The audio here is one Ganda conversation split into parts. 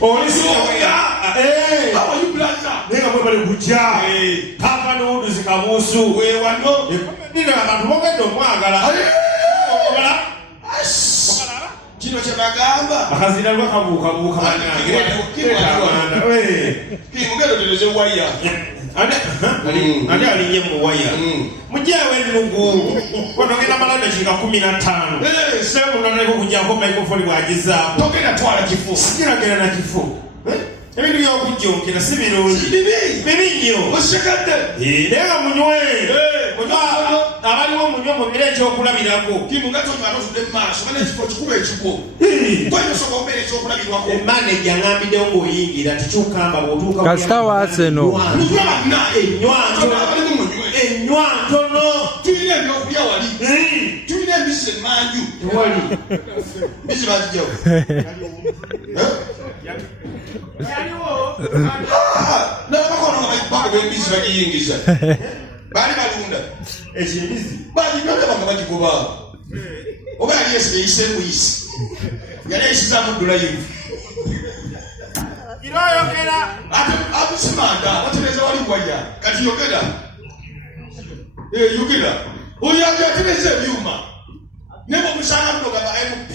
How are you brother? Nega mwe bali kuja. Papa no udu zikabusu. We wano. Nina abantu bogedo mwagala. Kino kyabagamba. Akazira lwakabuuka bana. Kimugero telezo waya. Ani alinye mu waya. Mujewe ndugu. Wanogenda malada chinga 15. Sema unaneko kujja ko microphone bwagiza. Togenda twala kifu. Sikira gera na kifu. Ebintu by'okujjonkera si birungi. Bibi nnyo. Osekadde. Nega munywe. Munywa abaliwo munywe mubire ekyokulabirako. Kimugato ngano tudde maaso bane ekifo kikuba ekikubo. Kwanye soka obere ekyokulabirwako. Manager ngambiddewo ng'oyingira tikyukamba bw'otuuka. Kasita waaseno. Enywanto no. Tulina ebyokulya wali. Tulina embisi emanju. Tewali. Mbisi bazijawo. N'abakono nga b'embisi bagiyingiza. Bali balunda. Ekimbizi. Bagigaba nga bagigoba. Oba yali yise muyisi. Yali yayisizaamu ddulayivu. Yogera. Abusimanda batereza wali waya. Kati yogera. Yogera. Oyo atereza ebyuma. Nebo musana muno gaba MP.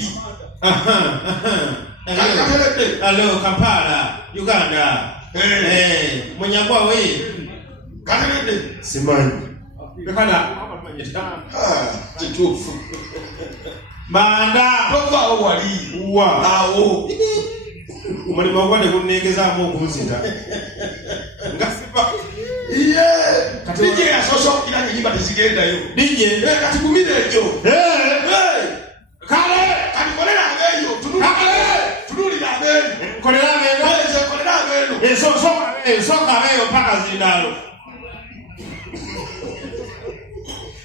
Hello, Kampala, Uganda. Munyagwa we. Katerede. Simanyi. Bekana. Kitufu. Manda. Bava wali. Wa. Awo. Umalimu wagwade kunegezaamu okumusita. Ngasipa. DJ asoso kila nyimba tezigendayo. DJ kati kumirejo. Kale kati kolera abeyo. Tunulira abeyo. Kolera abeyo. Kolera abeyo. Soka abeyo paka zindalo.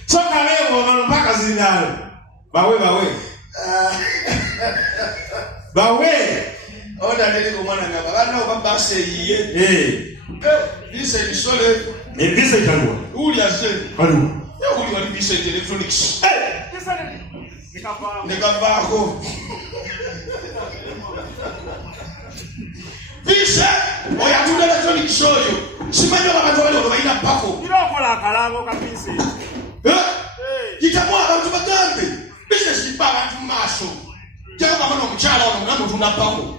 Soka abeyo paka zindalo. Bawe. Oda neli kumwana ngaba bana obabase yiye. Bise bisole. Bise kalwa. Uli ase. Kalwa. Uli wali bise electronics. Nekabako. Bise oya tunda electronics oyo. Simanyo abantu bali obaina pako. Irokola akalango kapise. Kitamwa abantu bagambe. Bise sipa abantu maso. Jalo kama no mchala ono ngano tunapako.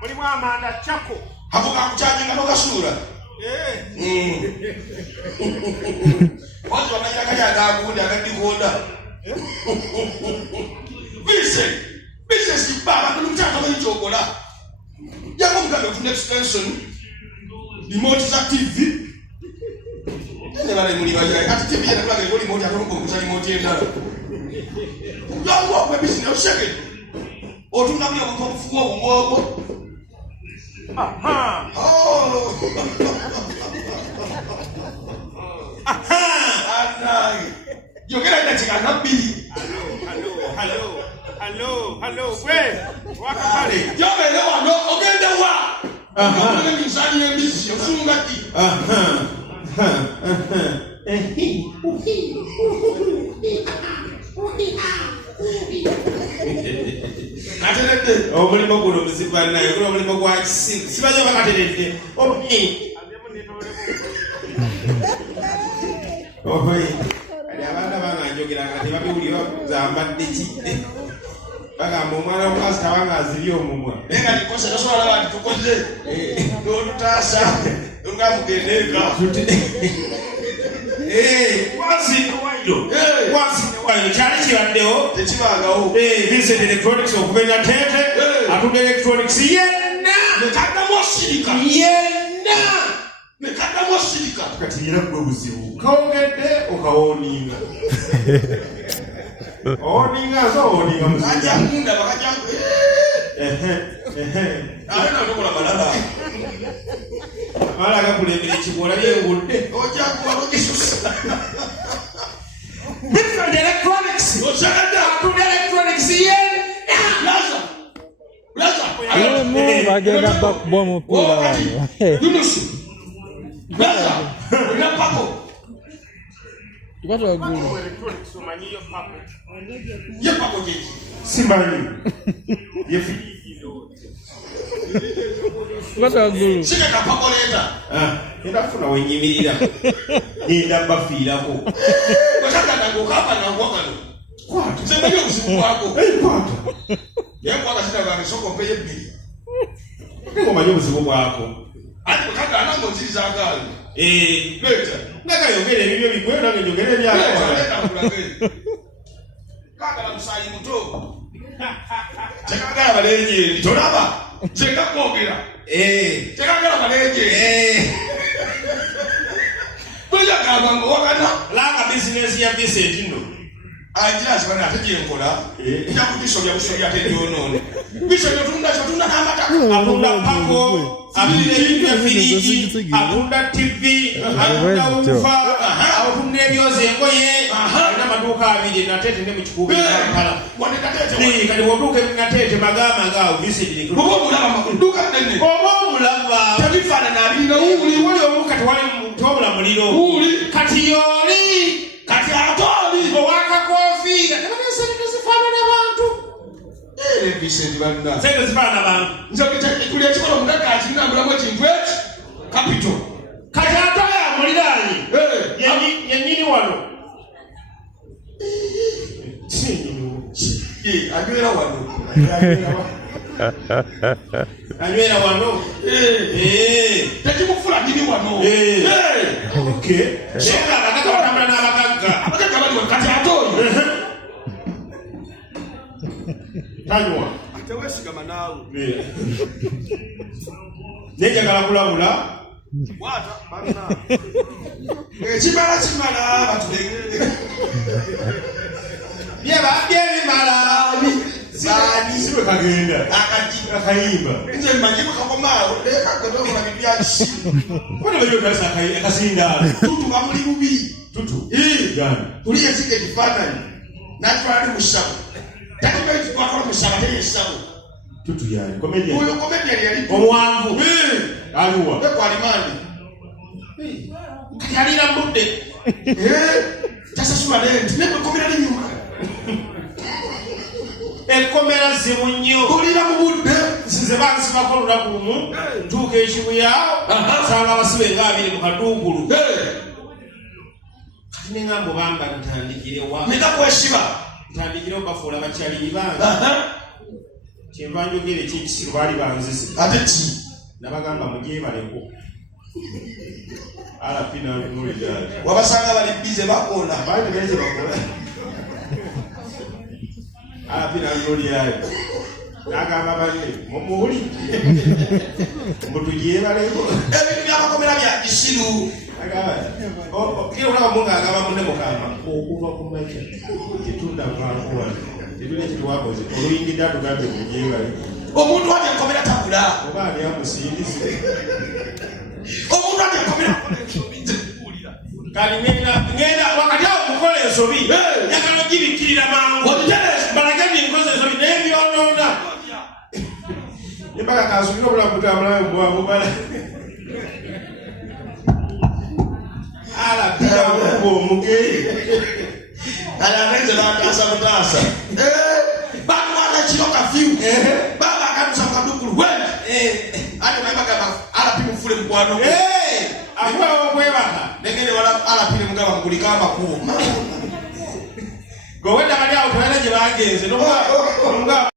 Muri mwamanda chako. Hapo kakuchaje ngano kasura. Watu wanajira kaya gaguda akadigonda. Bise sibaba kulumchaka kama ichokola. Yango mkalo tune extension. Remote za TV. Ene bale muri bajira kati TV yana plug ngoli remote atongo kusali remote yenda. Yango kwa bisi na usheke. Otunabya mukomfuwa umwogo. Aha. Oh. Aha. Yogera ndachika nabili. Hello. We. Wakakale. Yogera wano ogende wa. Aha. Ngene msani yembisi usungati. Aha. Aterete omulimu guno muzibana naye guno omulimu gwa kisiru sibanyo bakaterete ali abaana banganjogera nga tebabiwulira zambadde kidde bagamba omwana w'omwasita wanga azibye omumwa naye nga nikose tosobola bantu tukoze n'olutaasa olungamugendeeka Wasi kyali kibaddewo tekibagawo Vincent Electronics okubenya tete atunda electronics yenna nekaddamu osirika kati era gwe buzibu kawogedde okawoninga owoninga so owoninga muzijamunda bakajangu ate natokola malala amala agakulembera ekibola yengudde ojakuwalogisusa Different electronics. Bagenda bakubwa omupiira wano. Simbali. Yefi. What a guru. Sika kapakoleta. Enda funa wenyimirira. Enda bafirako. Bashaka nango kapa nango kano. Kwata. Sembele usiku wako. Kwata. Yango akasita bana soko peye bili. Ngo manyo usiku wako. Ati bakaka anango nziri za akali. Leta. Naka yogere bibyo bigwe nange njogere byako. Leta kulageni. Kaka la musayi muto. Chekagala balenje tolaba. Cheka kwogera. Chekagala balenje. Bwela kabango wakana. Langa business ya Vincent no. Ajira sibana ateje nkola. Ija kubisobya busobya tendono. Bisobya tunda namata. Akunda pako. Abile ibya firiji. Akunda TV. Akunda ufa. Akunda ebyoze ngoye. Na maduka abili na tete ne mchikubi kala. Woneka tete. Ni kali woduke na tete magama ngao Vincent. Bobo mulaba makunduka nene. Bobo mulaba. Tabifana na abina uli wali omukati wali mutobula muliro. Uli Kati yoli. Kati atoli. Owaka kofi. Nabese ndizifana nabantu. Vincent banda. Sente zifana nabantu. Nzokita kulia chikolo mudaka achina mulamo chintu eti. Capital. Kati atoya mulirani. Yenyini wano. Anywera wano. Anywera wano. Tekimufula nini wano. Okay. Sheka akaka wakamula n'abagagga. Abagagga bali wakati atoyi. Tanywa. Atewesigama nawe. Nenjagala kulabula. Wata bana. Chimala batulenge. Byebimala. Bani Siwe kagenda. Akayimba. Nje manyimu kakomao. Leka godogo na bibia chi. Kwani wewe unasa akasinda. Tutu bamuli bubi. Tutu. Gani? Tuliye sike kifanani. Na twali mushabu. Takika kwa kwa mushabu tele shabu. Tutu yani. Comedian. Uyo comedian yali. Omwangu. Aliwa. Kwa alimandi. Kalira mudde. Tasa sumalenti. Nebo comedian ni nyuma. Ekomera zimunyo. Kulira mu budde. Sinze bakusiba ko lunakumu. Ntuuka ekibuya. Sanga basibe ngabiri mu kadungulu. Kati nengambo bamba ntandikire wa. Nika kweshiba. Ntandikire obafuula bakyali banga. Kyemba njogere ekikisiru baali banzise. Ate ki? Nabagamba mugyebaleko. Alapina nulidali. Wabasanga bali bize bakola. Baali beze bakola. Alapina nulidali. Nagamba bali mumuhuli. Mutugyebaleko. Ebintu by'amakomera bya kisiru. Kile unamunga agaba munne mukama okuva ku macha kitunda kwa ebile kitwakoze oluyingidde atugambye mujebale omuntu wali akomera tabula obaali amusindize omuntu wali akomera kali ngenda wakati awo mukola ensobi yakano gibikirira mangu balagandi nkoze ensobi n'ebyononda nimbaka kasubira obulamu butambulayo mubwamubala ala pia mugei ala nende batasa mutasa bana wala chiroka fiu baba akamusa kadukulu wena ati maiba kama ala pimu fule mkwano akwa okwebaka negene wala ala pile mugaba mkulikama kuo go wenda bali awo twala je bagenze no nga